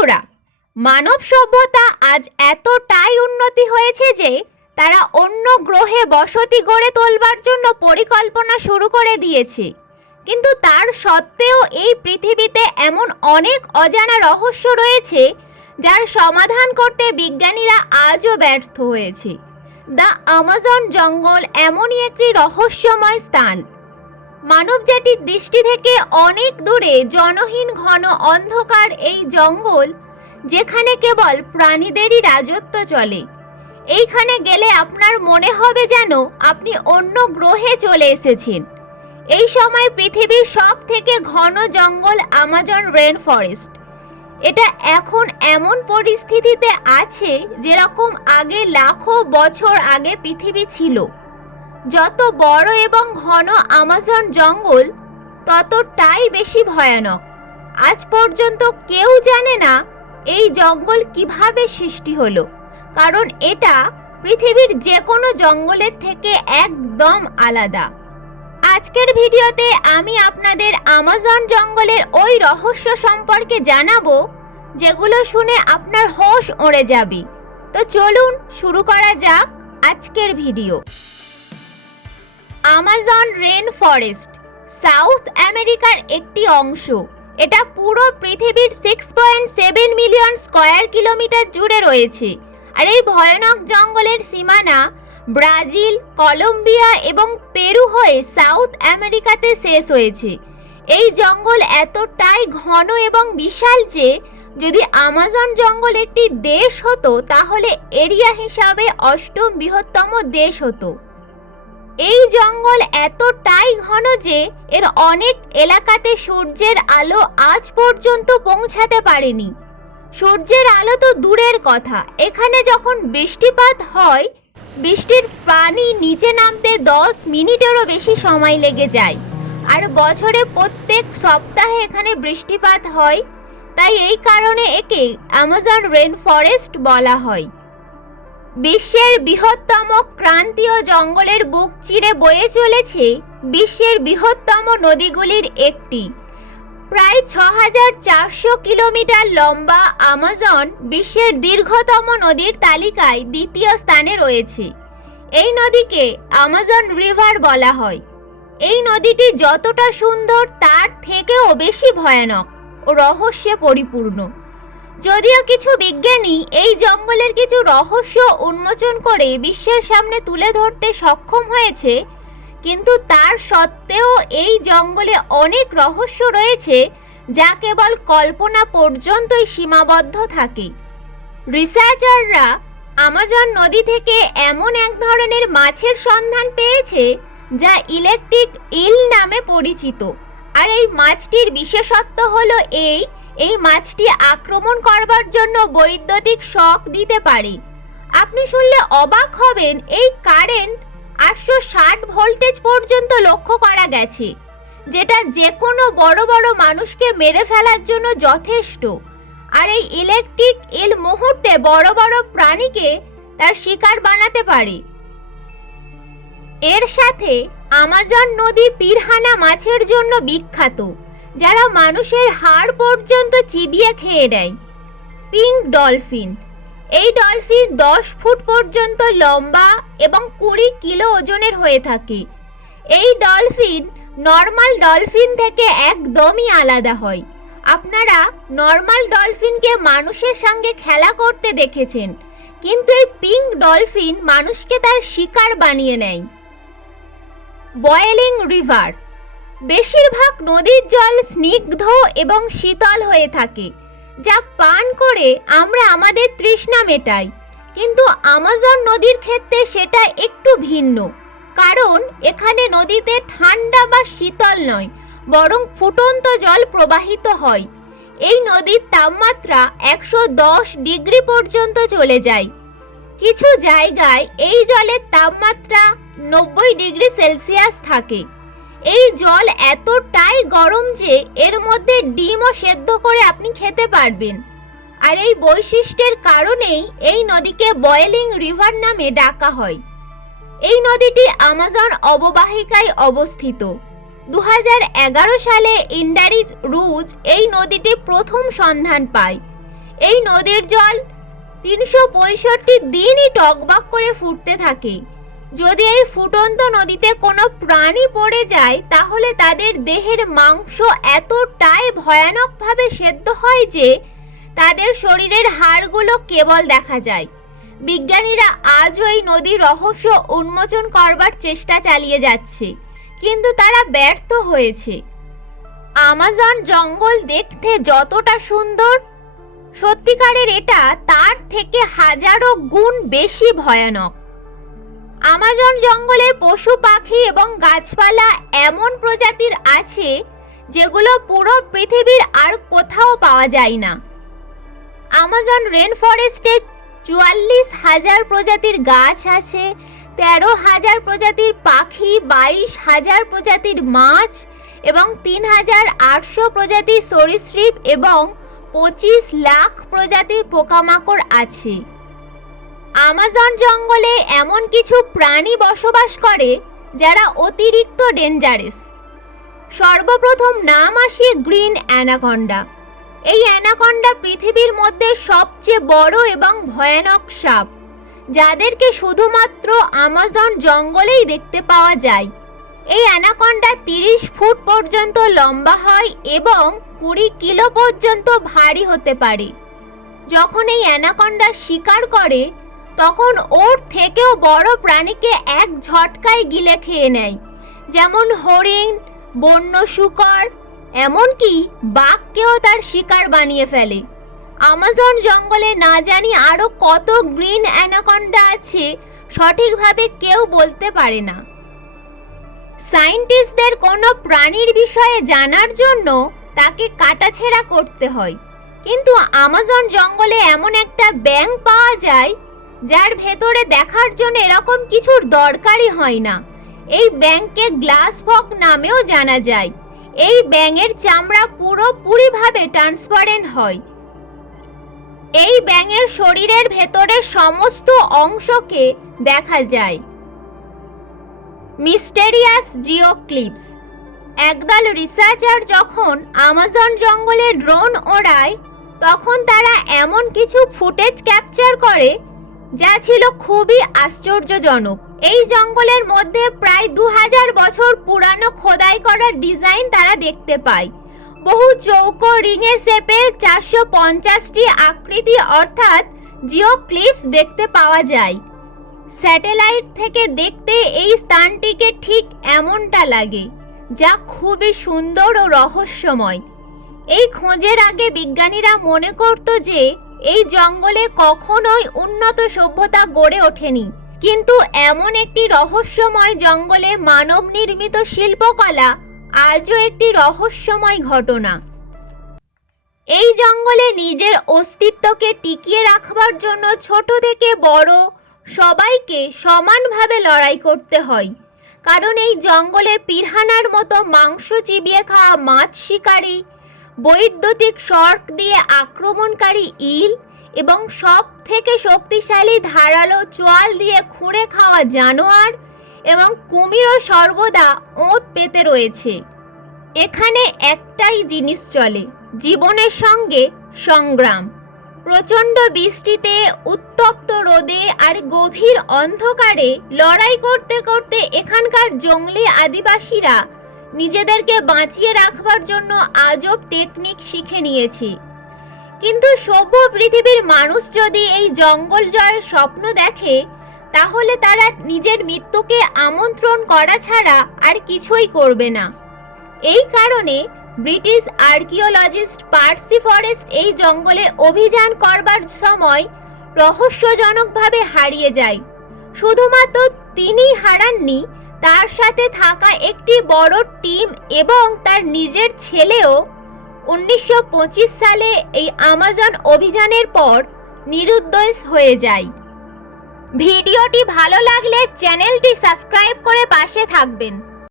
বন্ধুরা, মানব সভ্যতা আজ এতটাই উন্নতি হয়েছে যে তারা অন্য গ্রহে বসতি গড়ে তোলবার জন্য পরিকল্পনা শুরু করে দিয়েছে। কিন্তু তার সত্ত্বেও এই পৃথিবীতে এমন অনেক অজানা রহস্য রয়েছে যার সমাধান করতে বিজ্ঞানীরা আজও ব্যর্থ হয়েছে। দ্য আমাজন জঙ্গল এমনই একটি রহস্যময় স্থান। মানবজাতির দৃষ্টি থেকে অনেক দূরে জনহীন ঘন অন্ধকার এই জঙ্গল, যেখানে কেবল প্রাণীদেরই রাজত্ব চলে। এইখানে গেলে আপনার মনে হবে যেন আপনি অন্য গ্রহে চলে এসেছেন। এই সময় পৃথিবীর সব থেকে ঘন জঙ্গল আমাজন রেন ফরেস্ট। এটা এখন এমন পরিস্থিতিতে আছে যেরকম আগে লাখো বছর আগে পৃথিবী ছিল। যত বড় এবং ঘন আমাজন জঙ্গল, ততটাই বেশি ভয়ানক। আজ পর্যন্ত কেউ জানে না এই জঙ্গল কীভাবে সৃষ্টি হলো, কারণ এটা পৃথিবীর যে কোনো জঙ্গলের থেকে একদম আলাদা। আজকের ভিডিওতে আমি আপনাদের আমাজন জঙ্গলের ওই রহস্য সম্পর্কে জানাব, যেগুলো শুনে আপনার হোশ ওড়ে যাবে। তো চলুন শুরু করা যাক আজকের video. Amazon rain forest South America একটি অংশ। এটা পুরো পৃথিবীর six point seven million square kilometre জুড়ে রয়েছে। আর এই ভয়ানক জঙ্গলের সীমানা ব্রাজিল, কলম্বিয়া এবং পেরু হয়ে সাউথ আমেরিকাতে শেষ হয়েছে। এই জঙ্গল এতটাই ঘন এবং বিশাল যে, যদি আমাজন জঙ্গল একটি দেশ হতো, তাহলে এরিয়া হিসাবে অষ্টম বৃহত্তম দেশ হতো। এই জঙ্গল এতটাই ঘন যে এর অনেক এলাকাতে সূর্যের আলো আজ পর্যন্ত পৌঁছাতে পারেনি। সূর্যের আলো তো দূরের কথা। এখানে যখন বৃষ্টিপাত হয়, বৃষ্টির পানি নিচে নামতে দশ মিনিটেরও বেশি সময় লেগে যায়। আর বছরে প্রত্যেক সপ্তাহে এখানে বৃষ্টিপাত হয়। তাই এই কারণে একে অ্যামাজন রেন ফরেস্ট বলা হয়। বিশ্বের বৃহত্তম ক্রান্তীয় জঙ্গলের বুক চিরে বয়ে চলেছে বিশ্বের বৃহত্তম নদীগুলির একটি। প্রায় ছ হাজার চারশো কিলোমিটার লম্বা আমাজন বিশ্বের দীর্ঘতম নদীর তালিকায় দ্বিতীয় স্থানে রয়েছে। এই নদীকে আমাজন রিভার বলা হয়। এই নদীটি যতটা সুন্দর তার থেকেও বেশি ভয়ানক ও রহস্যে পরিপূর্ণ যদিও কিছু বিজ্ঞানী এই জঙ্গলের কিছু রহস্য উন্মোচন করে বিশ্বের সামনে তুলে ধরতে সক্ষম হয়েছে, কিন্তু তার সত্ত্বেও এই জঙ্গলে অনেক রহস্য রয়েছে যা কেবল কল্পনা পর্যন্তই সীমাবদ্ধ থাকে। রিসার্চাররা আমাজন নদী থেকে এমন এক ধরনের মাছের সন্ধান পেয়েছে যা ইলেকট্রিক ইল নামে পরিচিত, আর এই মাছটির বিশেষত্ব হলো এই এই মাছটি আক্রমণ করবার জন্য বৈদ্যুতিক শক দিতে পারে। আপনি শুনলে অবাক হবেন, এই কারেন্ট আটশো ষাট ভোল্টেজ পর্যন্ত লক্ষ্য করা গেছে, যেটা যে কোনো বড় বড় মানুষকে মেরে ফেলার জন্য যথেষ্ট। আর এই ইলেকট্রিক এল মুহূর্তে বড় বড় প্রাণীকে তার শিকার বানাতে পারে। এর সাথে আমাজন নদী পিরহানা মাছের জন্য বিখ্যাত। যারা মানুষের হাড় পর্যন্ত চিবিয়ে খেয়ে নেয়। Pink dolphin. এই ডলফিন দশ ফুট পর্যন্ত লম্বা এবং কুড়ি কিলো ওজনের হয়ে থাকে। এই ডলফিন নর্মাল ডলফিন থেকে একদমই আলাদা হয়। আপনারা নর্মাল ডলফিনকে মানুষের সঙ্গে খেলা করতে দেখেছেন, কিন্তু এই পিঙ্ক ডলফিন মানুষকে তার শিকার বানিয়ে নেয়। Boiling river. বেশিরভাগ নদীর জল স্নিগ্ধ এবং শীতল হয়ে থাকে, যা পান করে আমরা আমাদের তৃষ্ণা মেটাই। কিন্তু আমাজন নদীর ক্ষেত্রে সেটা একটু ভিন্ন, কারণ এখানে নদীতে ঠান্ডা বা শীতল নয়, বরং ফুটন্ত জল প্রবাহিত হয়। এই নদীর তাপমাত্রা একশো দশ ডিগ্রি পর্যন্ত চলে যায়। কিছু জায়গায় এই জলের তাপমাত্রা নব্বই ডিগ্রি সেলসিয়াস থাকে। এই জল এতটাই গরম যে এর মধ্যে ডিমও সেদ্ধ করে আপনি খেতে পারবেন। আর এই বৈশিষ্ট্যের কারণেই এই নদীকে বয়েলিং রিভার নামে ডাকা হয়। এই নদীটি আমাজন অববাহিকায় অবস্থিত। দু হাজার এগারো সালে ইন্ডারিজ রুজ এই নদীটি প্রথম সন্ধান পায়। এই নদীর জল তিনশো পঁয়ষট্টি দিনই টকবাক করে ফুটতে থাকে। যদি এই ফুটন্ত নদীতে কোনো প্রাণী পড়ে যায়, তাহলে তাদের দেহের মাংস এতটাই ভয়ানকভাবে সেদ্ধ হয় যে তাদের শরীরের হাড়গুলো কেবল দেখা যায়। বিজ্ঞানীরা আজও এই নদীর রহস্য উন্মোচন করবার চেষ্টা চালিয়ে যাচ্ছে, কিন্তু তারা ব্যর্থ হয়েছে। আমাজন জঙ্গল দেখতে যতটা সুন্দর, সত্যিকারের এটা তার থেকে হাজারো গুণ বেশি ভয়ানক। আমাজন জঙ্গলে পশু, পাখি এবং গাছপালা এমন প্রজাতির আছে যেগুলো পুরো পৃথিবীর আর কোথাও পাওয়া যায় না। আমাজন রেন ফরেস্টে চুয়াল্লিশ হাজার প্রজাতির গাছ আছে, তেরো হাজার প্রজাতির পাখি, বাইশ হাজার প্রজাতির মাছ এবং তিন হাজার আটশো প্রজাতির সরীসৃপ এবং পঁচিশ লাখ প্রজাতির পোকামাকড় আছে। আমাজন জঙ্গলে এমন কিছু প্রাণী বসবাস করে যারা অতিরিক্ত ডেঞ্জারাস সর্বপ্রথম নাম আসে গ্রিন অ্যানাকন্ডা। এই অ্যানাকন্ডা পৃথিবীর মধ্যে সবচেয়ে বড় এবং ভয়ানক সাপ, যাদেরকে শুধুমাত্র আমাজন জঙ্গলেই দেখতে পাওয়া যায়। এই অ্যানাকন্ডা তিরিশ ফুট পর্যন্ত লম্বা হয় এবং কুড়ি কিলো পর্যন্ত ভারী হতে পারে। যখন এই অ্যানাকন্ডা শিকার করে তখন ওর থেকেও বড় প্রাণীকে এক ঝটকায় গিলে খেয়ে নেয়। যেমন হরিণ, বন্য শুকর, এমনকি বাঘকেও তার শিকার বানিয়ে ফেলে। আমাজন জঙ্গলে না জানি আরও কত গ্রিন অ্যানাকন্ডা আছে, সঠিকভাবে কেউ বলতে পারে না। সায়েন্টিস্টদের কোনো প্রাণীর বিষয়ে জানার জন্য তাকে কাটাছেড়া করতে হয়। কিন্তু আমাজন জঙ্গলে এমন একটা ব্যাঙ পাওয়া যায় যার ভেতরে দেখার জন্য এরকম কিছুর দরকারই হয় না। এই ব্যাঙকে গ্লাস ফক নামেও জানা যায়। এই ব্যাঙের চামড়া পুরোপুরিভাবে ট্রান্সপারেন্ট হয়। এই ব্যাঙের শরীরের ভেতরে সমস্ত অংশকে দেখা যায়। Mysterious geoglyphs. একদল রিসার্চার যখন আমাজন জঙ্গলে ড্রোন ওড়ায়, তখন তারা এমন কিছু ফুটেজ ক্যাপচার করে যা ছিল খুবই আশ্চর্যজনক। এই জঙ্গলের মধ্যে প্রায় দু হাজার বছর পুরানো খোদাই করার ডিজাইন তারা দেখতে পায়। বহু চৌকো রিঙে সেপে চারশো পঞ্চাশটি আকৃতি অর্থাৎ জিওক্লিপস দেখতে পাওয়া যায়। স্যাটেলাইট থেকে দেখতে এই স্থানটিকে ঠিক এমনটা লাগে, যা খুবই সুন্দর ও রহস্যময়। এই খোঁজের আগে বিজ্ঞানীরা মনে করত যে এই জঙ্গলে কখনোই উন্নত সভ্যতা গড়ে ওঠেনি। কিন্তু এমন একটি রহস্যময় জঙ্গলে মানব নির্মিত শিল্পকলা আজও একটি রহস্যময় ঘটনা। এই জঙ্গলে নিজের অস্তিত্বকে টিকিয়ে রাখবার জন্য ছোট থেকে বড় সবাইকে সমানভাবে লড়াই করতে হয়। কারণ এই জঙ্গলে পিরহানার মতো মাংস চিবিয়ে খাওয়া মাছ শিকারী বৈদ্যুতিক শর্ক দিয়ে আক্রমণকারী ইল এবং সব থেকে শক্তিশালী ধারালো চোয়াল দিয়ে খুঁড়ে খাওয়া জানোয়ার এবং কুমিরও সর্বদা ওঁত পেতে রয়েছে। এখানে একটাই জিনিস চলে, জীবনের সঙ্গে সংগ্রাম। প্রচণ্ড বৃষ্টিতে, উত্তপ্ত রোদে আর গভীর অন্ধকারে লড়াই করতে করতে এখানকার জঙ্গলি আদিবাসীরা নিজেদেরকে বাঁচিয়ে রাখবার জন্য আজব টেকনিক শিখে নিয়েছি। কিন্তু সভ্য পৃথিবীর মানুষ যদি এই জঙ্গল জয়ের স্বপ্ন দেখে, তাহলে তারা নিজের মৃত্যুকে আমন্ত্রণ করা ছাড়া আর কিছুই করবে না। এই কারণে ব্রিটিশ আর্কিওলজিস্ট পার্সি ফরেস্ট এই জঙ্গলে অভিযান করবার সময় রহস্যজনকভাবে হারিয়ে যায়। শুধুমাত্র তিনিই হারাননি তার সাথে থাকা একটি বড় টিম এবং তার নিজের ছেলেও উনিশশো পঁচিশ সালে এই আমাজন অভিযানের পর নিরুদ্দেশ হয়ে যায়। ভিডিওটি ভালো লাগলে চ্যানেলটি সাবস্ক্রাইব করে পাশে থাকবেন।